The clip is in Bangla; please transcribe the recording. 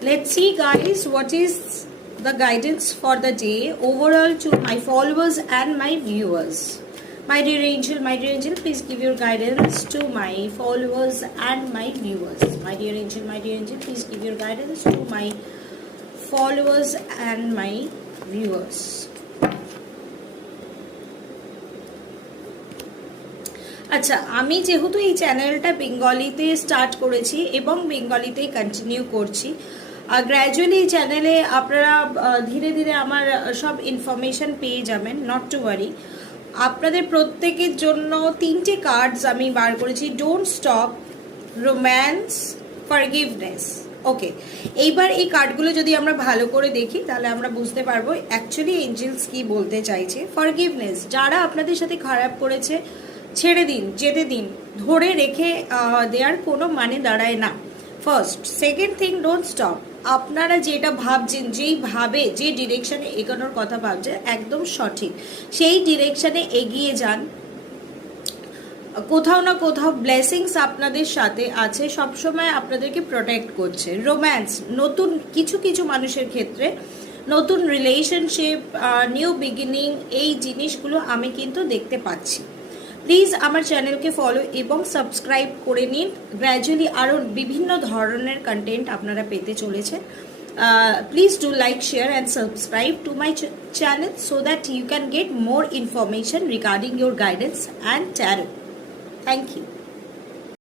Let's see, guys, what is the guidance for the day overall to my followers and my viewers. My dear angel, please give your guidance to my followers and my viewers. My dear angel, please give your guidance to my followers and my viewers. আচ্ছা, আমি যেহেতু এই চ্যানেলটা বেঙ্গলিতে স্টার্ট করেছি এবং বেঙ্গলিতেই কন্টিনিউ করছি, গ্র্যাজুয়ালি এই চ্যানেলে আপনারা ধীরে ধীরে আমার সব ইনফরমেশন পেয়ে যাবেন, নট টু ওয়ারি। আপনাদের প্রত্যেকের জন্য 3টে কার্ডস আমি বার করেছি, ডোন্ট স্টপ, রোম্যান্স, ফরগিভনেস। ওকে, এইবার এই কার্ডগুলো যদি আমরা ভালো করে দেখি তাহলে আমরা বুঝতে পারবো অ্যাকচুয়ালি এঞ্জেলস কি বলতে চাইছে। ফরগিভনেস, যারা আপনাদের সাথে খারাপ করেছে ছেড়ে দিন, যেতে দিন, ধরে রেখে দেওয়ার কোনো মানে দাঁড়ায় না। First. Second thing, don't stop, আপনারা যেটা ভাবছেন, যেইভাবে যে ডিরেকশনে এগোনোর কথা ভাবছেন একদম সঠিক, সেই ডিরেকশনে এগিয়ে যান। কোথাও না কোথাও ব্লেসিংস আপনাদের সাথে আছে, সবসময় আপনাদেরকে প্রোটেক্ট করছে। রোম্যান্স, নতুন কিছু কিছু মানুষের ক্ষেত্রে নতুন রিলেশনশিপ, নিউ বিগিনিং, এই জিনিসগুলো আমি কিন্তু দেখতে পাচ্ছি। প্লিজ আমার চ্যানেলকে ফলো এবং সাবস্ক্রাইব করে নিন। গ্র্যাজুয়ালি আরও বিভিন্ন ধরনের কন্টেন্ট আপনারা পেতে চলেছেন। Please do like, share and subscribe to my channel so that you can get more information regarding your guidance and tarot. Thank you.